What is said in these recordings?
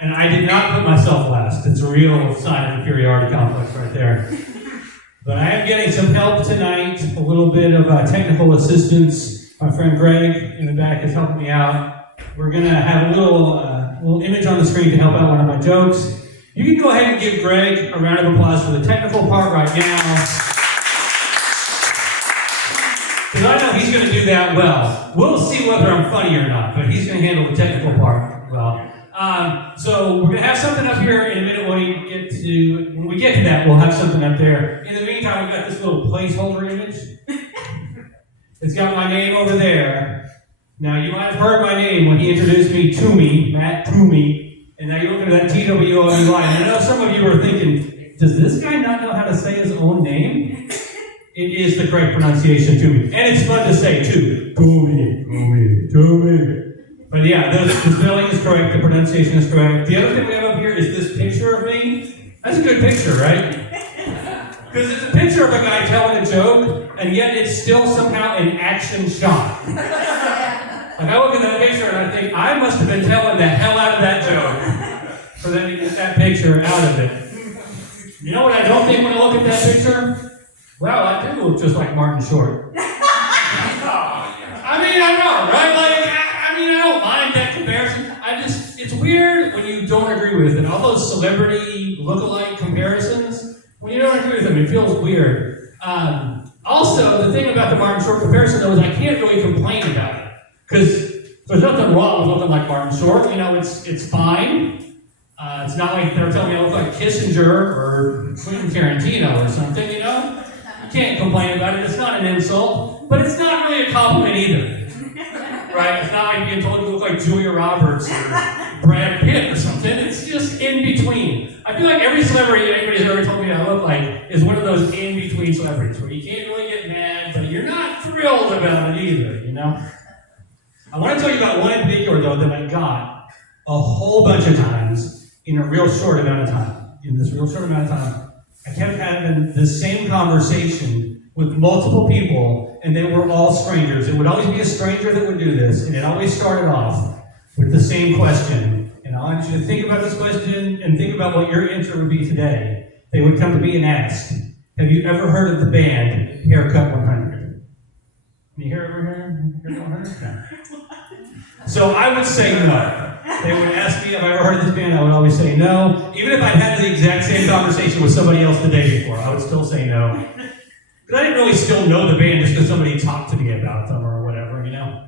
And I did not put myself last. It's a real sign of inferiority complex right there. But I am getting some help tonight, a little bit of technical assistance. My friend Greg in the back is helping me out. We're going to have a little image on the screen to help out one of my jokes. You can go ahead and give Greg a round of applause for the technical part right now. Because I know he's going to do that well. We'll see whether I'm funny or not, but he's going to handle the technical part well. So we're going to have something up here in a minute when we get to that, we'll have something up there. In the meantime, we've got this little placeholder image. It's got my name over there. Now, you might have heard my name when he introduced me to me, Matt Toomey, and now you're looking at that T-W-O-M-E-Y. And I know some of you are thinking, does this guy not know how to say his own name? It is the correct pronunciation, Toomey. And it's fun to say, too. Toomey. But yeah, the spelling is correct, the pronunciation is correct. The other thing we have up here is this picture of me. That's a good picture, right? Because it's a picture of a guy telling a joke, and yet it's still somehow an action shot. Like I look at that picture and I think, I must have been telling the hell out of that joke for them to get that picture out of it. You know what I don't think when I look at that picture? Well, I do look just like Martin Short. I mean, I know, right? I don't mind that comparison. It's weird when you don't agree with it. All those celebrity look-alike comparisons, when you don't agree with them, it feels weird. Also, the thing about the Martin Short comparison, though, is I can't really complain about it. Because there's nothing wrong with looking like Martin Short. You know, it's fine. It's not like they're telling me I look like Kissinger or Quentin Tarantino or something, you know? You can't complain about it. It's not an insult. But it's not really a compliment either. Right? It's not like being told you look like Julia Roberts or Brad Pitt or something. It's just in between. I feel like every celebrity anybody's ever told me I look like is one of those in-between celebrities where you can't really get mad, but you're not thrilled about it either, you know? I want to tell you about one in particular, though, that I got a whole bunch of times in a real short amount of time. In this real short amount of time, I kept having the same conversation with multiple people, and they were all strangers. It would always be a stranger that would do this, and it always started off with the same question. And I want you to think about this question and think about what your answer would be today. They would come to me and ask, have you ever heard of the band Haircut100? Any hair ever heard of Haircut100? No. So I would say no. They would ask me, have I ever heard of this band? I would always say no. Even if I'd had the exact same conversation with somebody else the day before, I would still say no. But I didn't really still know the band just because somebody talked to me about them or whatever, you know?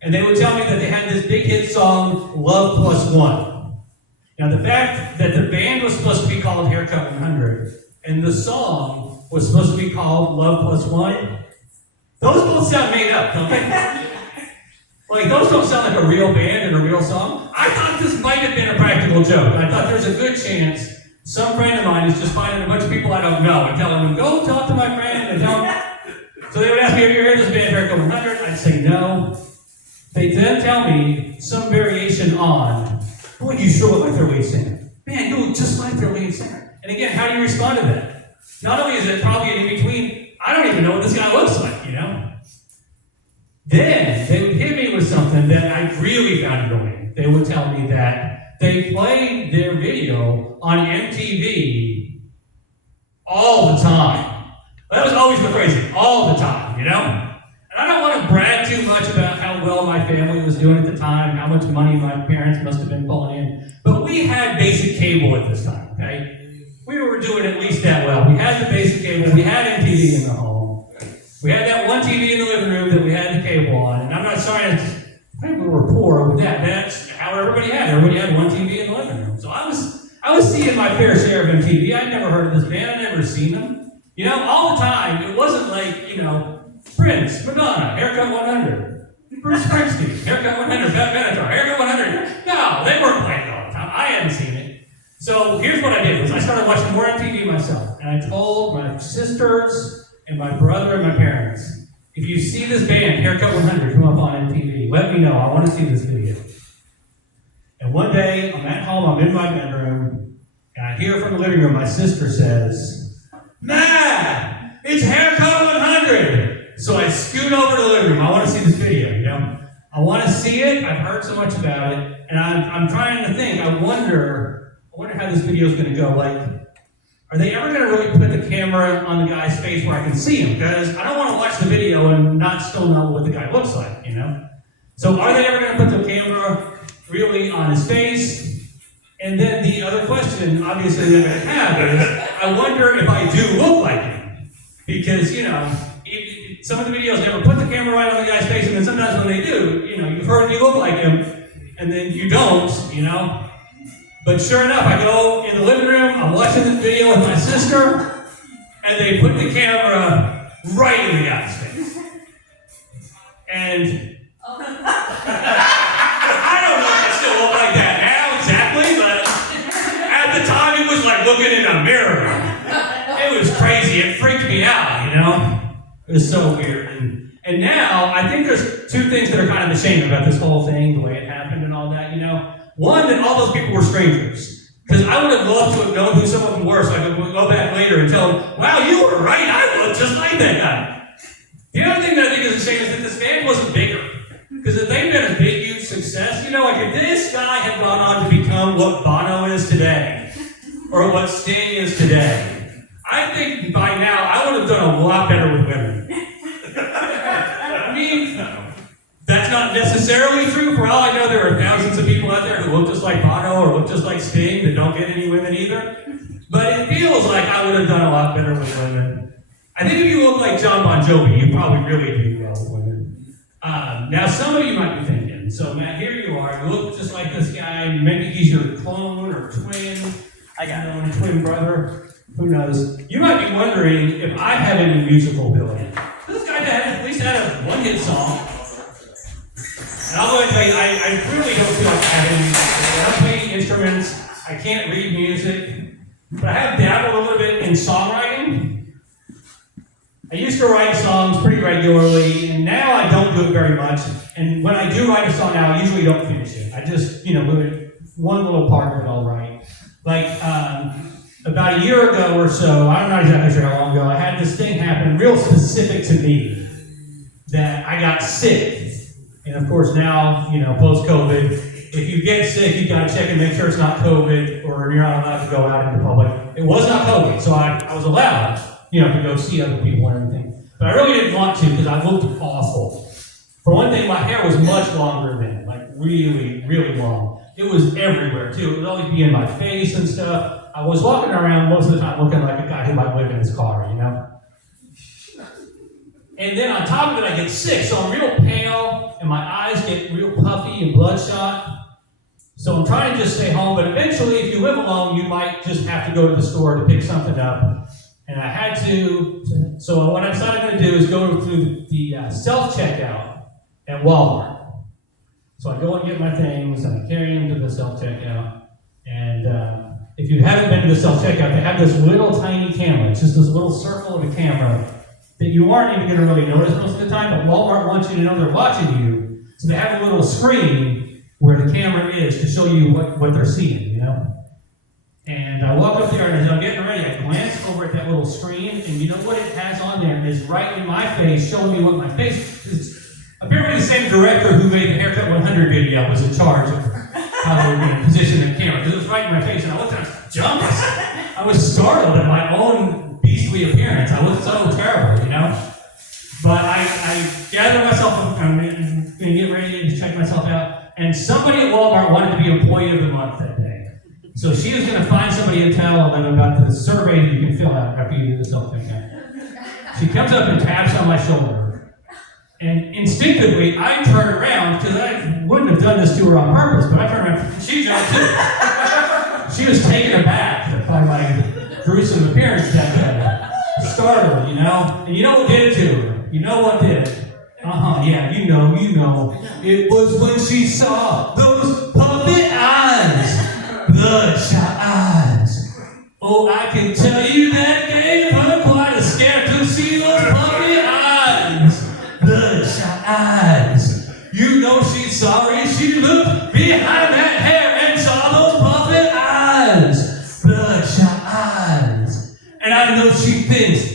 And they would tell me that they had this big hit song, Love Plus One. Now, the fact that the band was supposed to be called Haircut100 and the song was supposed to be called Love Plus One, those both sound made up, don't they? Like, those don't sound like a real band and a real song. I thought this might have been a practical joke. I thought there's a good chance some friend of mine is just finding a bunch of people I don't know and telling them, go talk to my friend and tell them. So they would ask me, have you heard this band Haircut100? I'd say no. They'd then tell me some variation on, boy, you sure look like their lead singer. Man, you look just like their lead singer. And again, how do you respond to that? Not only is it probably in between, I don't even know what this guy looks like, you know? Then they would hit me with something that I really found annoying. They would tell me that they played their video on MTV all the time. That was always the phrasing, all the time, you know? And I don't want to brag too much about how well my family was doing at the time, how much money my parents must have been pulling in, but we had basic cable at this time, okay? We were doing at least that well. We had the basic cable, we had MTV in the home. We had that one TV in the living room that we had the cable on, and I'm not trying to, I think we were poor with that. That's how everybody had it. Everybody had one TV in the living room. So I was seeing my fair share of MTV. I'd never heard of this band. I'd never seen them. You know, all the time. It wasn't like, you know, Prince, Madonna, Haircut100, Bruce Springsteen, Haircut100, Beth Benatar, Haircut100. No, they weren't playing it all the time. I hadn't seen it. So here's what I did was I started watching more MTV myself. And I told my sisters and my brother and my parents, if you see this band, Haircut100, come up on MTV, let me know. I want to see this video. And one day, I'm at home, I'm in my bedroom, and I hear from the living room, my sister says, Matt, it's Haircut100. So I scoot over to the living room. I want to see this video, you know? I want to see it. I've heard so much about it, and I'm trying to think. I wonder how this video is going to go. Like, are they ever going to really put the camera on the guy's face where I can see him? Because I don't want to watch the video and not still know what the guy looks like, you know? So are they ever going to put the camera really on his face? And then the other question, obviously, they're going to have is, I wonder if I do look like him. Because, you know, some of the videos never put the camera right on the guy's face, and then sometimes when they do, you know, you've heard you look like him, and then you don't, you know? But sure enough, I go in the living room, I'm watching this video with my sister, and they put the camera right in the guy's face. And I don't know if I still look like that now exactly, but at the time it was like looking in a mirror. It was crazy, it freaked me out, you know? It was so weird. And now, I think there's two things that are kind of a shame about this whole thing, the way it happened and all that, you know? One, that all those people were strangers. Because I would have loved to have known who some of them were, so I could go back later and tell them, wow, you were right, I look just like that guy. The other thing that I think is a shame is that this band wasn't bigger. Because if they'd been a big, huge success, you know, like if this guy had gone on to become what Bono is today, or what Sting is today, I think by now I would have done a lot better with women. I mean, that's not necessarily true. For all I know, there are thousands of people out there who look just like Bono or look just like Sting that don't get any women either. But it feels like I would have done a lot better with women. I think if you look like John Bon Jovi, you probably really do well with women. Now, some of you might be thinking, so Matt, here you are. You look just like this guy. Maybe he's your clone or twin. I got a twin brother. Who knows? You might be wondering if I have any musical ability. This guy at least had a one-hit song. And I'll go ahead and tell you, I really don't feel like I have any musical ability. I don't play any instruments. I can't read music. But I have dabbled a little bit in songwriting. I used to write songs pretty regularly, and now I don't do it very much. And when I do write a song now, I usually don't finish it. I just, you know, one little part of it I'll write. Like, about a year ago or so, I'm not exactly sure how long ago, I had this thing happen real specific to me, that I got sick. And of course now, you know, post-COVID, if you get sick, you gotta check and make sure it's not COVID, or you're not allowed to go out in the public. It was not COVID, so I was allowed, you know, to go see other people and everything. But I really didn't want to, because I looked awful. For one thing, my hair was much longer then, like really, really long. It was everywhere too. It would always be in my face and stuff. I was walking around most of the time looking like a guy who might live in his car, you know? And then on top of it, I get sick, so I'm real pale, and my eyes get real puffy and bloodshot. So I'm trying to just stay home, but eventually, if you live alone, you might just have to go to the store to pick something up. And I had to, so what I decided to do is go through the self-checkout at Walmart. So I go and get my things, and I carry them to the self-checkout, and if you haven't been to the self-checkout, they have this little tiny camera. It's just this little circle of a camera that you aren't even going to really notice most of the time, but Walmart wants you to know they're watching you. So they have a little screen where the camera is to show you what they're seeing, you know? And I walk up there, and as I'm getting ready, I glance over at that little screen, and you know what it has on there is right in my face, showing me what my face is. Apparently the same director who made the Haircut100 video was in charge of how they were going to position the camera. Because it was right in my face, and I looked and I jumped. I was startled at my own beastly appearance. I looked so terrible, you know? But I gathered myself up, I'm going to get ready to check myself out, and somebody at Walmart wanted to be Employee of the Month that day. So she was going to find somebody and tell them about the survey that you can fill out after you do the self-checkout. She comes up and taps on my shoulder. And instinctively, I turn around, because I wouldn't have done this to her on purpose, but I turned around, and she jumped too. She was taken aback by my gruesome appearance that day. Startled, you know? And you know what did it to her? You know what did it? Yeah, you know. It was when she saw those puppet eyes. Bloodshot eyes. Oh, I can tell you that gave her quite a scare to see those puppet eyes. Bloodshot eyes. You know she's sorry. She looked behind that hair and saw those puppet eyes. Bloodshot eyes. And I know she thinks